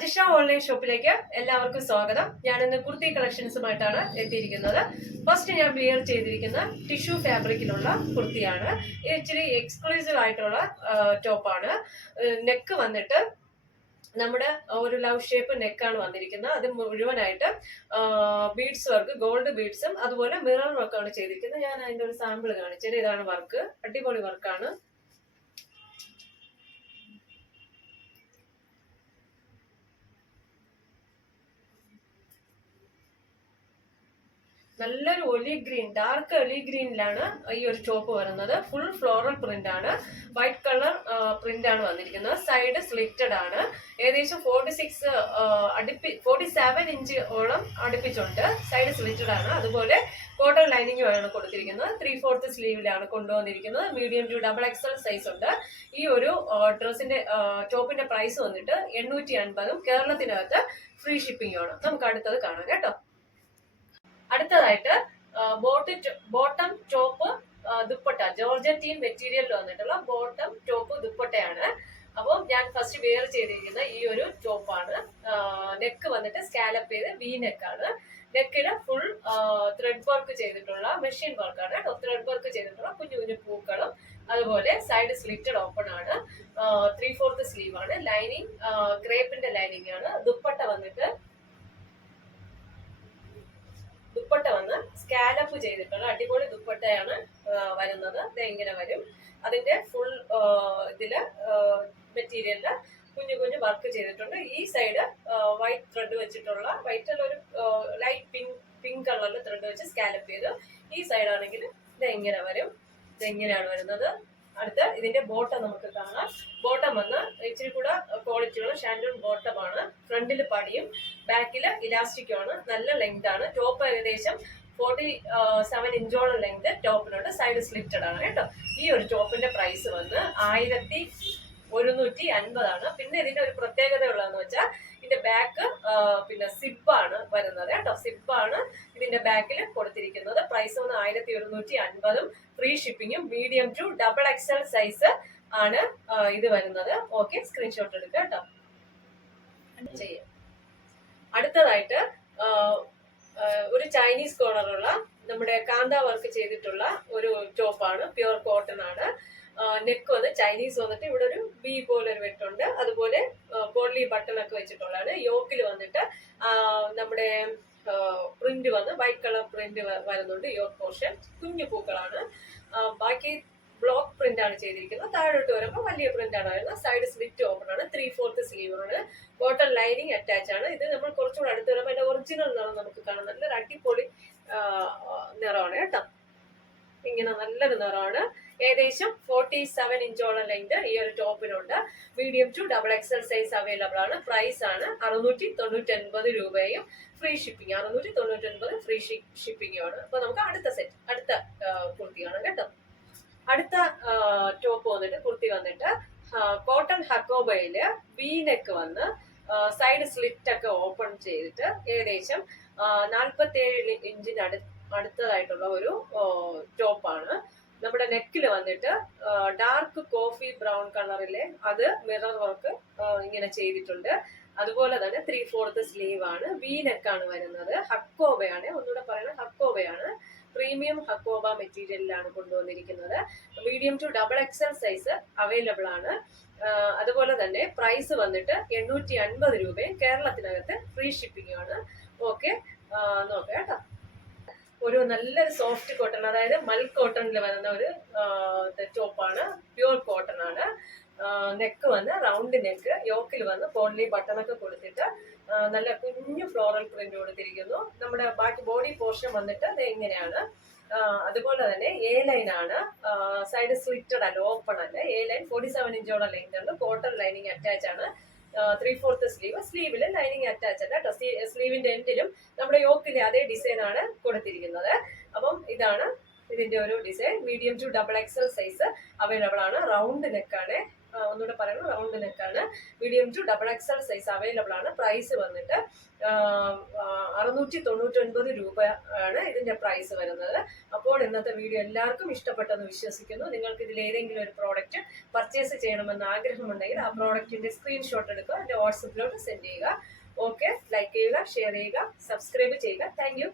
Ajisha online ഷോപ്പിലേക്ക് എല്ലാവർക്കും സ്വാഗതം. ഞാൻ ഇന്ന് കുർത്തി കളക്ഷൻസുമായിട്ടാണ് എത്തിയിരിക്കുന്നത്. ഫസ്റ്റ് ഞാൻ വിയർ ചെയ്തിരിക്കുന്ന ടിഷ്യൂ ഫാബ്രിക്കിലുള്ള കുർത്തിയാണ്. ഇത് ഇച്ചിരി എക്സ്ക്ലൂസീവ് ആയിട്ടുള്ള ടോപ്പാണ്. നെക്ക് വന്നിട്ട് നമ്മുടെ ഒരു ലവ് ഷേപ്പ് നെക്കാണ് വന്നിരിക്കുന്നത്. അത് മുഴുവനായിട്ട് ബീഡ്സ് വർക്ക്, ഗോൾഡ് ബീഡ്സും അതുപോലെ മിറർ വർക്കാണ് ചെയ്തിരിക്കുന്നത്. ഞാൻ അതിന്റെ ഒരു സാമ്പിൾ കാണിച്ചത്. ഇതാണ് വർക്ക്, അടിപൊളി വർക്കാണ്. നല്ലൊരു ഒലി ഗ്രീൻ, ഡാർക്ക് ഒലി ഗ്രീനിലാണ് ഈ ഒരു ടോപ്പ് വരുന്നത്. ഫുൾ ഫ്ലോറൽ പ്രിന്റ് ആണ്, വൈറ്റ് കളർ പ്രിന്റ് ആണ് വന്നിരിക്കുന്നത്. സൈഡ് സ്ലിറ്റഡ് ആണ്. ഏകദേശം 47 ഇഞ്ച് ഓളം അടുപ്പിച്ചുണ്ട്. സൈഡ് സ്ലിറ്റഡ് ആണ്. അതുപോലെ കോട്ടൺ ലൈനിങ്ങും ആണ് കൊടുത്തിരിക്കുന്നത്. 3/4 സ്ലീവിലാണ് കൊണ്ടുവന്നിരിക്കുന്നത്. മീഡിയം ടു XXL സൈസ് ഉണ്ട്. ഈ ഒരു ഡ്രസ്സിന്റെ ടോപ്പിന്റെ പ്രൈസ് വന്നിട്ട് 850. കേരളത്തിനകത്ത് ഫ്രീ ഷിപ്പിംഗ് ആണ്. നമുക്ക് അടുത്തത് കാണാം കേട്ടോ. അടുത്തതായിട്ട് ബോട്ടം ടോപ്പ് ദുപ്പട്ട, ജോർജറ്റീൻ മെറ്റീരിയലിൽ വന്നിട്ടുള്ള ബോട്ടം ടോപ്പ് ദുപ്പട്ടയാണ്. അപ്പോൾ ഞാൻ ഫസ്റ്റ് വെയർ ചെയ്തിരിക്കുന്ന ഈ ഒരു ടോപ്പാണ്. നെക്ക് വന്നിട്ട് സ്കാലപ്പ് ചെയ്ത് വി നെക്കാണ്. നെക്കിന് ഫുൾ ത്രെഡ് വർക്ക് ചെയ്തിട്ടുള്ള മെഷീൻ വർക്കാണ്. ത്രെഡ് വർക്ക് ചെയ്തിട്ടുള്ള കുഞ്ഞു കുഞ്ഞു പൂക്കളും അതുപോലെ സൈഡ് സ്ലിറ്റഡ് ഓപ്പൺ ആണ്. 3/4 സ്ലീവ് ആണ്. ലൈനിങ് ക്രേപ്പിന്റെ ലൈനിങ് ആണ്. ദുപ്പട്ട വന്ന് സ്കാലപ്പ് ചെയ്തിട്ടുള്ള അടിപൊളി ദുപ്പട്ടയാണ് വരുന്നത്. ഇത് ഇങ്ങനെ വരും. അതിന്റെ ഫുൾ ഇതില് മെറ്റീരിയലില് കുഞ്ഞു കുഞ്ഞു വർക്ക് ചെയ്തിട്ടുണ്ട്. ഈ സൈഡ് വൈറ്റ് ത്രെഡ് വെച്ചിട്ടുള്ള, വൈറ്റ് അല്ല, ഒരു ലൈറ്റ് പിങ്ക് കളറിൽ ത്രെഡ് വെച്ച് സ്കാലപ്പ് ചെയ്തു. ഈ സൈഡ് ആണെങ്കിൽ ഇത് ഇങ്ങനെ വരും. ഇത് ഇങ്ങനെയാണ് വരുന്നത്. അടുത്ത ഇതിന്റെ ബോട്ടം നമുക്ക് കാണാം. ബോട്ടം വന്ന് ഇച്ചിരി കൂടെ ക്വാളിറ്റിയുള്ള ഷാൻഡൂൺ ബോട്ടം ആണ്. ഫ്രണ്ടിൽ പടിയും ബാക്കില് ഇലാസ്റ്റിക്കും ആണ്. നല്ല ലെങ്ത് ആണ്. ടോപ്പ് ഏകദേശം 47 ഇഞ്ചോളം ലെങ്ത് ടോപ്പിനുണ്ട്. സൈഡ് സ്ലിറ്റഡ് ആണ് കേട്ടോ. ഈ ഒരു ടോപ്പിന്റെ പ്രൈസ് വന്ന് 1150 ആണ്. പിന്നെ ഇതിന്റെ ഒരു പ്രത്യേകത ഉള്ളതെന്ന് വെച്ചാൽ ഇതിന്റെ ബാക്ക് പിന്നെ സിബാണ് വരുന്നത് കേട്ടോ. സിബാണ് ഇതിന്റെ ബാക്കിൽ കൊടുത്തിരിക്കുന്നത്. പ്രൈസ് വന്ന് 1150. ഫ്രീ ഷിപ്പിങ്ങും. മീഡിയം ടു XXL സൈസ് ആണ് ഇത് വരുന്നത്. ഓക്കെ, സ്ക്രീൻഷോട്ട് എടുക്കുക കേട്ടോ. ചെയ്യാം. അടുത്തതായിട്ട് ഒരു ചൈനീസ് കോളറുള്ള നമ്മുടെ കാന്ത വർക്ക് ചെയ്തിട്ടുള്ള ഒരു ടോപ്പാണ്. പ്യുവർ കോട്ടൺ ആണ്. നെക്ക് വന്ന് ചൈനീസ് വന്നിട്ട് ഇവിടെ ഒരു ബി പോലെ ഒരു വെട്ടുണ്ട്. അതുപോലെ പോളി ബട്ടൺ ഒക്കെ വെച്ചിട്ടുള്ളതാണ്. യോക്കിൽ വന്നിട്ട് നമ്മുടെ പ്രിന്റ് വന്ന് വൈറ്റ് കളർ പ്രിന്റ് വരുന്നുണ്ട്. യോക്ക് പോർഷൻ കുഞ്ഞു പൂക്കളാണ്. ബാക്കി ബ്ലോക്ക് പ്രിന്റ് ആണ് ചെയ്തിരിക്കുന്നത്. താഴോട്ട് വരുമ്പോൾ വലിയ പ്രിന്റ് ആണ് വരുന്നത്. സൈഡ് സ്ലിറ്റ് ഓപ്പൺ ആണ്. 3/4 സ്ലീവ് ആണ്. കോട്ടൺ ലൈനിങ് അറ്റാച്ച് ആണ്. ഇത് നമ്മൾ കുറച്ചുകൂടെ അടുത്ത് വരുമ്പോൾ അതിന്റെ ഒറിജിനൽ നിറം നമുക്ക് കാണാം. നല്ലൊരു അടിപൊളി നിറമാണ് കേട്ടോ. ഇങ്ങനെ നല്ലൊരു നിറമാണ്. ഏകദേശം 47 ഇഞ്ചോളം ലെങ്ത് ഈ ഒരു ടോപ്പിനുണ്ട്. Medium to XXL size available ആണ്. പ്രൈസ് ആണ് 699 രൂപയും ഫ്രീ ഷിപ്പിംഗ്. 699 ഫ്രീ ഷിപ്പിംഗും ആണ്. അപ്പൊ നമുക്ക് അടുത്ത കുർത്തി കാണാം കേട്ടോ. അടുത്ത ടോപ്പ് വന്നിട്ട് കുർത്തി വന്നിട്ട് കോട്ടൺ ഹക്കോബയില് വി നെക്ക് വന്ന് സൈഡ് സ്ലിറ്റ് ഒക്കെ ഓപ്പൺ ചെയ്തിട്ട് ഏകദേശം 47 ഇഞ്ചിന് അടുത്തതായിട്ടുള്ള ഒരു ടോപ്പാണ്. നമ്മുടെ നെക്കിൽ വന്നിട്ട് ഡാർക്ക് കോഫി ബ്രൗൺ കളറിലെ അത് മിറർ വർക്ക് ഇങ്ങനെ ചെയ്തിട്ടുണ്ട്. അതുപോലെ തന്നെ 3/4 സ്ലീവ് ആണ്. വി നെക്കാണ് വരുന്നത്. ഹക്കോബയാണ്, ഒന്നുകൂടെ പറയുന്നത് ഹക്കോബയാണ്. പ്രീമിയം ഹക്കോബ മെറ്റീരിയലിലാണ് കൊണ്ടുവന്നിരിക്കുന്നത്. Medium to XXL size available ആണ്. അതുപോലെ തന്നെ പ്രൈസ് വന്നിട്ട് 850 രൂപയും കേരളത്തിനകത്ത് ഫ്രീ ഷിപ്പിംഗ് ആണ്. ഓക്കെ, നോക്കാം കേട്ടോ. ഒരു നല്ലൊരു സോഫ്റ്റ് കോട്ടൺ, അതായത് മൽ കോട്ടണിൽ വരുന്ന ഒരു ടോപ്പാണ്. പ്യൂർ കോട്ടൺ ആണ്. നെക്ക് വന്ന് റൗണ്ട് നെക്ക്. യോക്കിൽ വന്ന് പോളി ബട്ടണൊക്കെ കൊടുത്തിട്ട് നല്ല കുഞ്ഞു ഫ്ലോറൽ പ്രിന്റ് കൊടുത്തിരിക്കുന്നു. നമ്മുടെ ബാക്കി ബോഡി പോർഷൻ വന്നിട്ട് ഇത് ഇങ്ങനെയാണ്. അതുപോലെ തന്നെ എ ലൈൻ ആണ്. സൈഡ് സ്ലിറ്റഡ് അല്ല, ഓപ്പൺ അല്ല. എ ലൈൻ 47 ഇഞ്ചോളം ലെങ്ത് ഉണ്ട്. കോട്ടൺ ലൈനിങ് അറ്റാച്ച് ആണ്. 3/4 സ്ലീവില് ലൈനിങ് അറ്റാച്ച് അല്ല കേട്ടോ. സ്ലീവിന്റെ എൻഡിലും നമ്മുടെ യോക്കിന്റെ അതേ ഡിസൈൻ ആണ് കൊടുത്തിരിക്കുന്നത്. അപ്പം ഇതാണ് ഇതിന്റെ ഒരു design. Medium to XXL size available ആണ്. റൗണ്ട് നെക്കാണ്. ഒന്നുകൂടെ പറയണം, റൗണ്ട് നെക്കാണ്. Medium to double XL size available ആണ്. പ്രൈസ് വന്നിട്ട് 699 രൂപ ആണ് ഇതിന്റെ പ്രൈസ് വരുന്നത്. അപ്പോൾ ഇന്നത്തെ വീഡിയോ എല്ലാവർക്കും ഇഷ്ടപ്പെട്ടെന്ന് വിശ്വസിക്കുന്നു. നിങ്ങൾക്ക് ഇതിൽ ഏതെങ്കിലും ഒരു പ്രോഡക്റ്റ് പർച്ചേസ് ചെയ്യണമെന്ന് ആഗ്രഹമുണ്ടെങ്കിൽ ആ പ്രോഡക്റ്റിന്റെ സ്ക്രീൻഷോട്ട് എടുക്കുക, എൻ്റെ വാട്സപ്പിലോട്ട് സെൻഡ് ചെയ്യുക. ഓക്കെ, ലൈക്ക് ചെയ്യുക, ഷെയർ ചെയ്യുക, സബ്സ്ക്രൈബ് ചെയ്യുക. Thank you.